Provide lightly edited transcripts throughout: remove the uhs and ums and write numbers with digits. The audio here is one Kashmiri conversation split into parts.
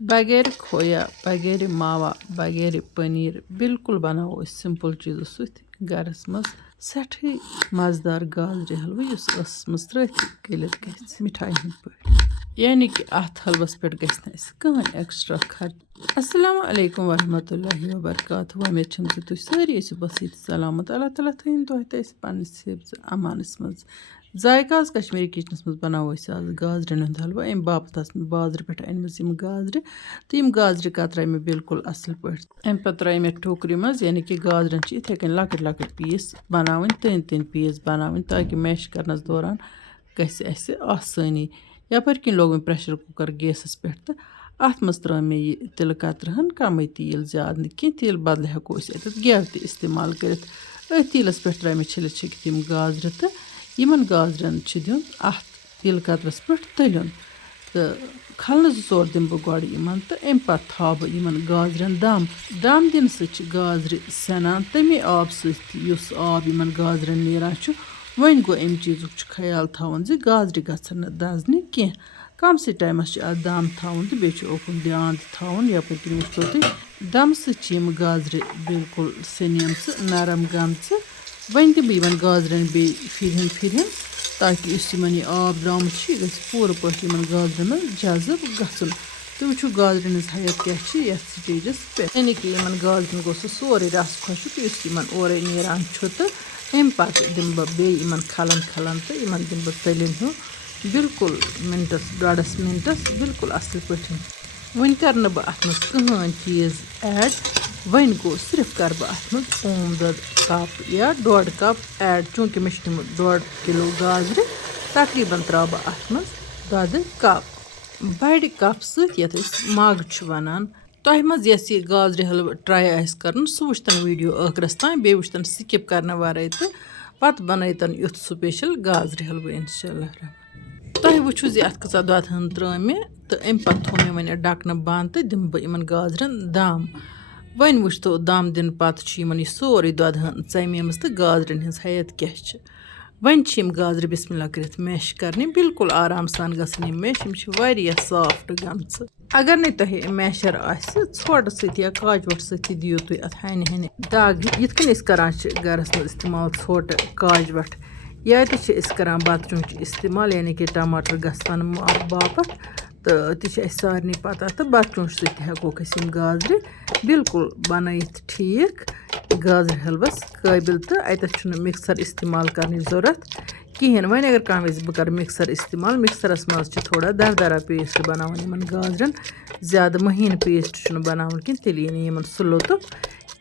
बगैर खोया, बगैर मावा, बगैर पनीर बिल्कुल बनाओ सिंपल चीज़ों सहित गरस मज सठी मज़ेदार गाजर हलवा युस ٲसस मज त्रिथ गलित गژھِ मिठाई हंद पٲٹھۍ यानी कि अत हलवस पे गژھِ नہٕ अस कहीं एक्स्ट्रा खर्च। अस्सलामु अलैकुम वरहमतुल्लाहि वबरकातुहू। उम्मीद छम कि तुम सारी ٲسِو बसीत सलामत। अल्लाह ताला थैन तुह तस पन्नस हिफ्ज अमानस मज। जायका कश्मीरी किचनस मज बनावो आज गाजरन हंद हलवा। अम बापत बाजार पे अनम गाजर तो यम गाजर कतराय मे बिल्कुल असल पे। अम पे त्रा मे टोकरी मज यानी कि गाजरन इथे कन लकट लकट पीस बनावन तन तन पीस बनावन ताकि मैश करनस दौरान गژھِ अस आसानी। यपर किन लोग मे प्रेशर कुकर गैसस पे तो अत मज त्रा मे यह तिल कतरहन कम तेल ज्यादा न कह तेल बदल हेको गेव त इस्तेमाल कर। तेलस पे त्रा मे छिलित छिकित यम गाजर तो यमन गाजरन दिन अत तिल कतरस पे तलन तो खलन जोर दिन बह गो यमन तो अम पे था बह यमन गाजरन दम दिन सह गाजर सनान तमे आब सुस आब यमन गाजरन नीरान वन गो अम चीज़ ख्याल थवन गाजर गसन दजन कह कम से टाइमस दम थवन तो बे ओकुन ध्यान थवन यपर किन वो तुम दम सम गाजर बिल्कुल सनियम नरम गमच वन दिम बह गाजरन बे फिर ताकि यह आब द्रामुत यह पूर पे गाजरन मज जजब गसन तो वो गाजरन हज हैत क्या स्टेजस पे यानी कि इन गाजरन गो सोरे रस खुशक ओरे नीरान तो अम पत दिम बे खलन खलन तो इन दिम तलन हूँ बिल्कुल मिनटस डोड़स मिनटस बिल्कुल असल पे। वन कर बह अत मज कहीं चीज़ ऐड वन गो सिर्फ कर बह अत मज ओम दद कप या 1.5 कप ऐड चूँकि मे तम 1.5 किलो गाजर तकरीबन त्रा बह अत मज दद कप बड़ कप सत मग वनान तह मज यह गाजर हलवा ट्राई कर सह वुचतन वीडियो आखरस तान बे वुचतन स्किप करने वारे तो पत बनतन युथ स्पेशल गाजर हलवा इंशाल्लाह। तह वो अत कचा दद हन त्रा मे तो अम पे थो मे वन ढकन बंद तो दिम बह गाजरन दम वन वुच तो दम दिन पत यह सोरे दद हन चमेमस तो गाजरन हज हैत क्या वन गाजर बिस्मिल्लाह कर मैश करने बिल्कुल आराम सान गसन मैश सॉफ्ट गमच। अगर नहीं तह मैशर ोट सत या काजवट सत दियो तुम अत हन हन दाग ये करान गरस मज इस्तेमाल ोट काजवट या तरान बत चूँच इस्तेमाल यानी कि टमाटर गसन बापत तो ती सारे पता तो बत चूँच सत हेकोक गाजर बिल्कुल बनत ठीक गाजर हलवस काबिल तो अत मिक्सर इस्तेमाल करने जरूरत कहें वन अगर कह वज बह कर मिक्सर इस्तेमाल मिक्सरस मज थोड़ा दरदरा पेस्ट बनावन इन गाजरन ज़्यादा महीन पेस्ट बनावन कह तेल यी स्लो तो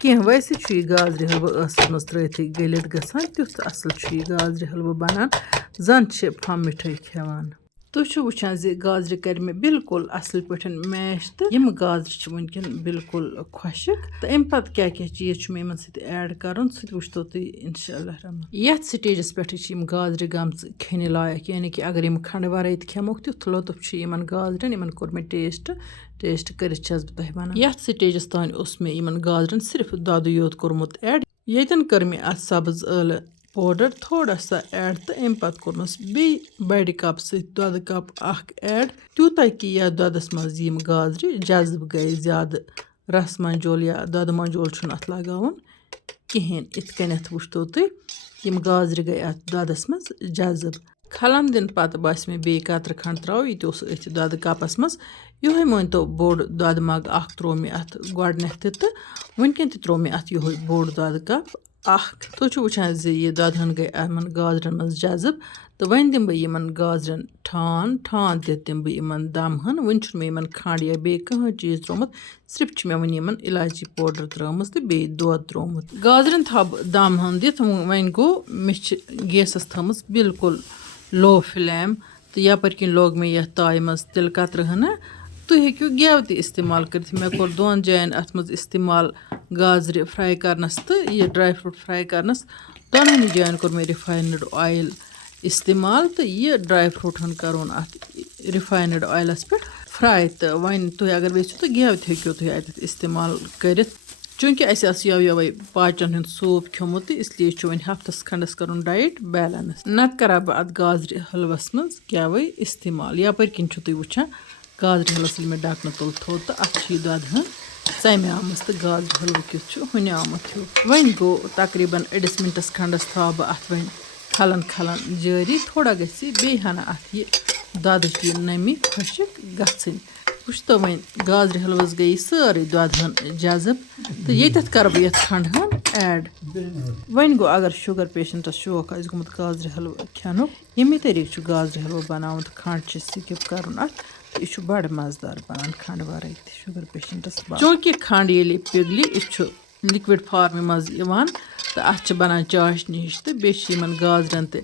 कह वैसे यह गाजर हलवा ٲसस मज त्रिथ गलित गसान तुथ असल यह गाजर हलवा बनान जन फम मिठाई खेवान। तुम वुचान गाजर कर मे बिल्कुल असल पे मैश तो यम गाजर वनकन बिल्कुल खुशक तो अम पे क्या क्या चीज़ मे इन ऐड कर सह वो तुम इंशाल्लाह रहमान। ये स्टेजस पे गाजर गमच खेने लायक यानी कि अगर यम खंड वर खेमोक तुथ लुत्फ इन गाजरन इन कोर मे टेस्ट कर बह वन ये स्टेजस तान मे इन गाजरन सिर्फ दद योत कोर्मुत ऐड यन कर मे अत सब्ज ٲल पाउडर थोड़ा सा ऐड तो अम पे कोर्मस बे बड़ कप सद कप ऐड तूत कि यह ददस मज यम गाजर जज्ब गए ज़्यादा रस मंजोल या दद मंजोल अत लगावन कहें इत कनथ वो तुम यम गाजर गए अत ददस मज जज्ब खलन दिन पत बस मे बे कतर खंड त्रो ये अथ दद कपस मज योहे मान तो बोड़ दद मग त्रो मे अत गोडनेथ तो वनकन त्रो मे अत योहे बोड़ दद कप तुम वुचान यह ददहन गई इन गाजरन मज जज्ब तो वन दिम बह इन गाजरन ठान दिम बह दमहन वन मे इन खंड या बे कहीं चीज़ त्रोमुत सिर्फ मे वन इन इलायची पाउडर त्रमस तो बे दौद त्रोमुत गाजरन थब दमहन दित वन गो मे गैसस थमस बिल्कुल लो फ्लेम तो यपर किन लोग मे यह ताय मज तिल कतरहना तुम हेक्यो गेव त इस्तेमाल कर मे कोर दोन जायन अत मज इस्तेमाल गाजर फ्राई करनस तो यह ड्राई फ्रूट फ्राई करनस दोनों जायन कोर मे रिफाइंड ऑयल इस्तेमाल तो यह ड्राई फ्रूटन करोन अत रिफाइंड ऑयलस पे फ्राई तो वन तुम अगर वेचो तो गेव हेक्यो तुम अत इस्तेमाल कर चूँकि यो यवे पाचन हूँ सूप खियोमुत इसलिए वन हफ्तस खंडस कर डाइट बैलेंस नत करा बह अत गाजर हलवस मज गेवे इस्तेमाल यपर किन तुम वुचान گازرِ حلوَس ییٚلہِ مےٚ ڈَکنہٕ تُل تھوٚد تہٕ اَتھ چھِ یہِ دۄدٕ ہن ژَمہِ آمٕژ تہٕ گازرِ حلوٕ کیُتھ چھُ ہُنہِ آمُت ہیوٗ وۄنۍ گوٚو تقریٖباً أڑِس مِنٹَس کھنٛڈَس تھاوٕ بہٕ اَتھ وۄنۍ کھلَن کھلَن جٲری تھوڑا گژھِ بیٚیہِ ہَنا اَتھ یہِ دۄدٕچ یہِ نٔمی خۄشِک گژھٕنۍ وٕچھتو وۄنۍ گازرِ حلوَس گٔے سٲرٕے دۄدٕ ہن جذب تہٕ ییٚتٮ۪تھ کَرٕ بہٕ یَتھ کھنٛڈٕ ہن ایڈ وۄنۍ گوٚو اگر شُگَر پیشَنٹَس شوق آسہِ گوٚمُت گازرِ حلوٕ کھٮ۪نُک ییٚمے طریٖقہٕ چھُ گازرِ حلوٕ بَناوُن تہٕ کھنٛڈ چھِ سِکِپ کَرُن اَتھ یہِ چھُ بَڑٕ مَزٕدار بَنان کھنٛڈٕ وَرٲے تہِ شُگَر پیشَنٹَس چوٗنٛکہِ کھنٛڈ ییٚلہِ پِگلہِ یہِ چھُ لِکوِڈ فارمہِ منٛز یِوان تہٕ اَتھ چھِ بَنان چاشنہِ ہِش تہٕ بیٚیہِ چھِ یِمَن گازرٮ۪ن تہِ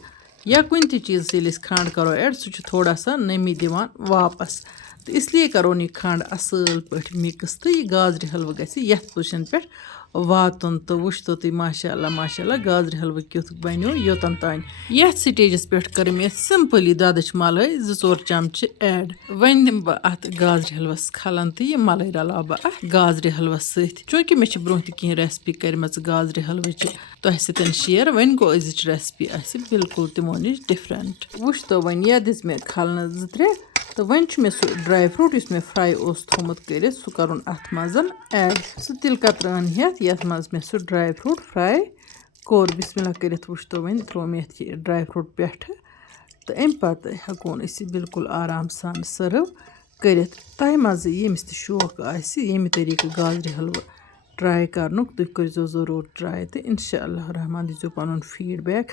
یا کُنہِ تہِ چیٖزَس ییٚلہِ أسۍ کھنٛڈ کَرو ایڈ سُہ چھُ تھوڑا سا نٔمی دِوان واپَس تہٕ اِسلیے کَرون یہِ کھنٛڈ اَصۭل پٲٹھۍ مِکٕس تہٕ یہِ گازرِ حلوٕ گژھِ یَتھ پوزِشَن پٮ۪ٹھ واتُن تہٕ وٕچھتو تُہۍ ماشاء اللہ گازرِ حلوٕ کیُتھ بَنیو یوٚتَن تانۍ یَتھ سِٹیجَس پٮ۪ٹھ کٔر مےٚ یَتھ سِمپٕلی دۄدٕچ مَلٲے 2-4 چَمچہِ ایڈ وۄنۍ دِمہٕ بہٕ اَتھ گازرِ حلوَس کھلَن تہٕ یہِ مَلٲے رَلاو بہٕ اَتھ گازرِ حلوَس سۭتۍ چوٗنٛکہِ مےٚ چھِ برونٛہہ تہِ کینٛہہ رٮ۪سپی کَرِمَژٕ گازرِ حلوٕچہِ تۄہہِ سۭتۍ شِیَر وۄنۍ گوٚو أزِچ رٮ۪سپی آسہِ بِلکُل تِمو نِش ڈِفرَنٛٹ وٕچھتو وۄنۍ یا دِژ مےٚ کھلنہٕ 2-3 تہٕ وۄنۍ چھُ مےٚ سُہ ڈرٛاے فرٛوٗٹ یُس مےٚ فرٛاے اوس تھوٚمُت کٔرِتھ سُہ کَرُن اَتھ منٛز ایڈ سُہ تِلہٕ کَتران ہٮ۪تھ یَتھ منٛز مےٚ سُہ ڈرٛاے فرٛوٗٹ فرٛاے کوٚر بِسمِلّہ کٔرِتھ وٕچھتو وۄنۍ ترٛوو مےٚ یَتھ یہِ ڈرٛاے فرٛوٗٹ پٮ۪ٹھٕ تہٕ اَمہِ پَتہٕ ہٮ۪کون أسۍ یہِ بِلکُل آرام سان سٔرٕو کٔرِتھ تۄہہِ منٛزٕ ییٚمِس تہِ شوق آسہِ ییٚمہِ طریٖقہٕ گازرِ حلوٕ ٹرٛاے کَرنُک تُہۍ کٔرۍزیو ضٔروٗر ٹرٛاے تہٕ اِنشاء اللہ رحمان دیٖزیو پَنُن فیٖڈبیک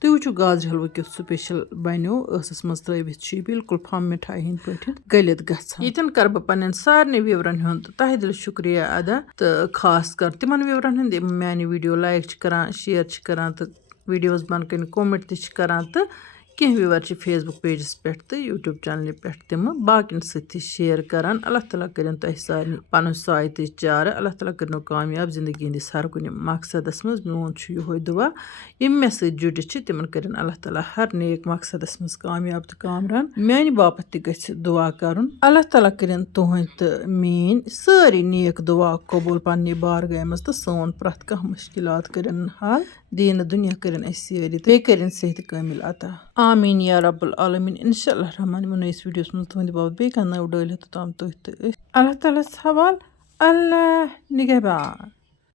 تُہۍ وٕچھِو گازرِ حلوٕ کیُتھ سُپیشَل بَنیو ٲسَس منٛز ترٛٲوِتھ چھُ یہِ بِلکُل پھَمب مِٹھایہِ ہِنٛدۍ پٲٹھۍ گٔلِتھ گژھان ییٚتٮ۪ن کَرٕ بہٕ پنٛنٮ۪ن سارنٕے وِورَن ہُنٛد تَہہِ دِلہِ شُکریہ ادا تہٕ خاص کر تِمَن وِورَن ہُنٛد یِم میٛانہِ ویٖڈیو لایک چھِ کَران شِیَر چھِ کَران تہٕ ویٖڈیوز بۄن کَنہِ کومٮ۪نٛٹ تہِ چھِ کَران تہٕ کینٛہہ وِوَر چھِ فیس بُک پیجَس پٮ۪ٹھ تہٕ یوٗٹیوٗب چَنلہِ پٮ۪ٹھ تِمہٕ باقٕیَن سۭتۍ تہِ شِیَر کَران اللہ تعالیٰ کٔرِنۍ تۄہہِ سارنٕے پَنُن سایہِ تہٕ چارٕ اللہ تعالیٰ کٔرِنو کامیاب زندگی ہِنٛدِس ہر کُنہِ مقصدَس منٛز میون چھُ یِہوٚے دُعا یِم مےٚ سۭتۍ جُڑِتھ چھِ تِمَن کٔرِنۍ اللہ تعالیٰ ہر نیک مقصدَس منٛز کامیاب تہٕ کامران میٛانہِ باپَتھ تہِ گژھِ دُعا کَرُن اللہ تعالیٰ کٔرِنۍ تُہٕنٛدۍ تہٕ میٛٲنۍ سٲری نیک دُعا قبوٗل پنٛنہِ بارگاہہِ منٛز تہٕ سون پرٛٮ۪تھ کانٛہہ مُشکِلات کٔرِنۍ حل دیٖنہٕ دُنیا کٔرِنۍ اَسہِ یٲری تہٕ بیٚیہِ کٔرِنۍ صحتِ کٲمِل عطا آمیٖن یا رب العالمیٖن اِنشاء اللہ رحمان یِمو نٔیِس ویٖڈیوَس منٛز تُہٕنٛدِ باپتھ بیٚیہِ کانٛہہ نٔو ڈٲلۍ توٚتام تُہۍ تہٕ أسۍ اللہ تعالیٰ ہَس حوال اللہ نِگہبان